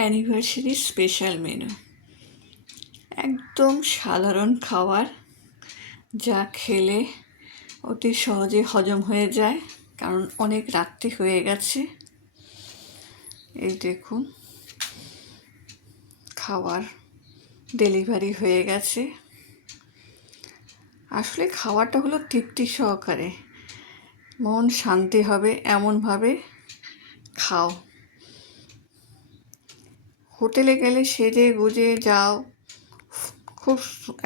Anniversary special menu, একদম সাধারণ খাবার যা খেলে অতি সহজে হজম হয়ে যায়, কারণ অনেক রাত্রি হয়ে গেছে। এই দেখুন, খাবার ডেলিভারি হয়ে গেছে। আসলে খাবারটা হলো তৃপ্তি সহকারে, মন শান্তি হবে এমনভাবে খাও। হোটেলে গেলে সেজে গুজে যাও, খুব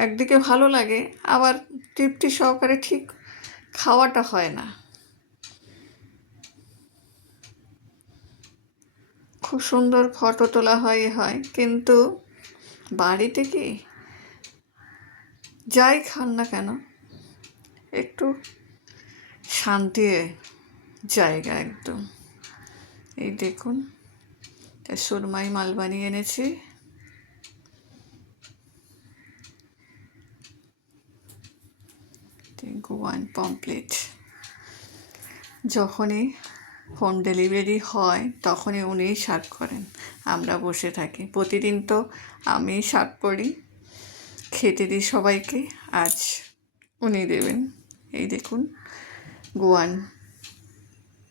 একদিকে ভালো লাগে, আবার তৃপ্তি সহকারে ঠিক খাওয়াটা হয় না। খুব সুন্দর ফটো তোলা হয়, কিন্তু বাড়িতে কি যাই খান না কেন, একটু শান্তির জায়গা একদম। এই দেখুন, সুরমাই মাল বানিয়ে এনেছি। গোয়ান পমপ্লেট। যখনই হোম ডেলিভারি হয় তখনই উনিই সার্ভ করেন, আমরা বসে থাকি। প্রতিদিন তো আমি সার্ভ করি, খেতে দিই সবাইকে, আজ উনি দেবেন। এই দেখুন, গোয়ান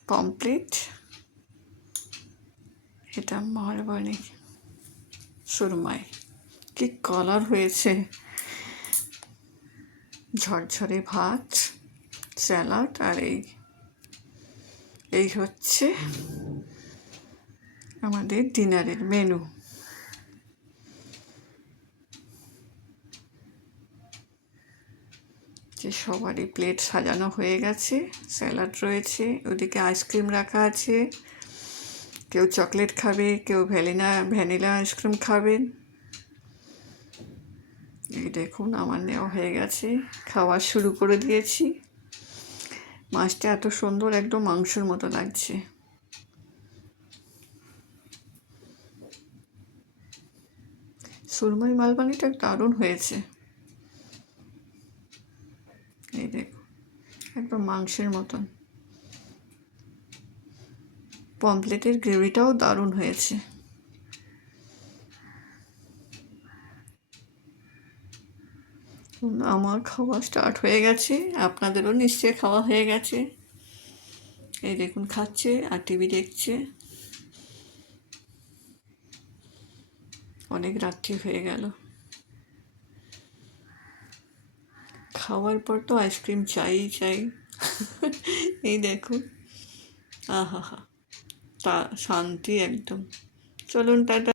পমপ্লেট, এটা মালবানি সুরমাই। কি কালার হয়েছে! ঝরঝরে ভাত, স্যালাড, আর এই হচ্ছে আমাদের ডিনারের মেনু। যে সবারই প্লেট সাজানো হয়ে গেছে, স্যালাড রয়েছে, ওদিকে আইসক্রিম রাখা আছে। কেউ চকলেট খাবে, কেউ ভ্যানিলা আইসক্রিম খাবেন। এই দেখুন, আমার নেওয়া হয়ে গেছে, খাওয়া শুরু করে দিয়েছি। মাছটা এত সুন্দর, একদম মাংসের মতো লাগছে। সুরমাই মালবানিটা দারুণ হয়েছে। এই দেখুন, একদম মাংসের মতন। পমপ্লেটের গ্রেভিটাও দারুণ হয়েছে। আমার খাওয়া স্টার্ট হয়ে গেছে, আপনাদেরও নিশ্চয়ই খাওয়া হয়ে গেছে। এই দেখুন, খাচ্ছে আর টিভি দেখছে। অনেক রাত্রি হয়ে গেল। খাওয়ার পর তো আইসক্রিম চাই। এই দেখুন, আহা হা, তা শান্তি একদম। চলুন, টাটা।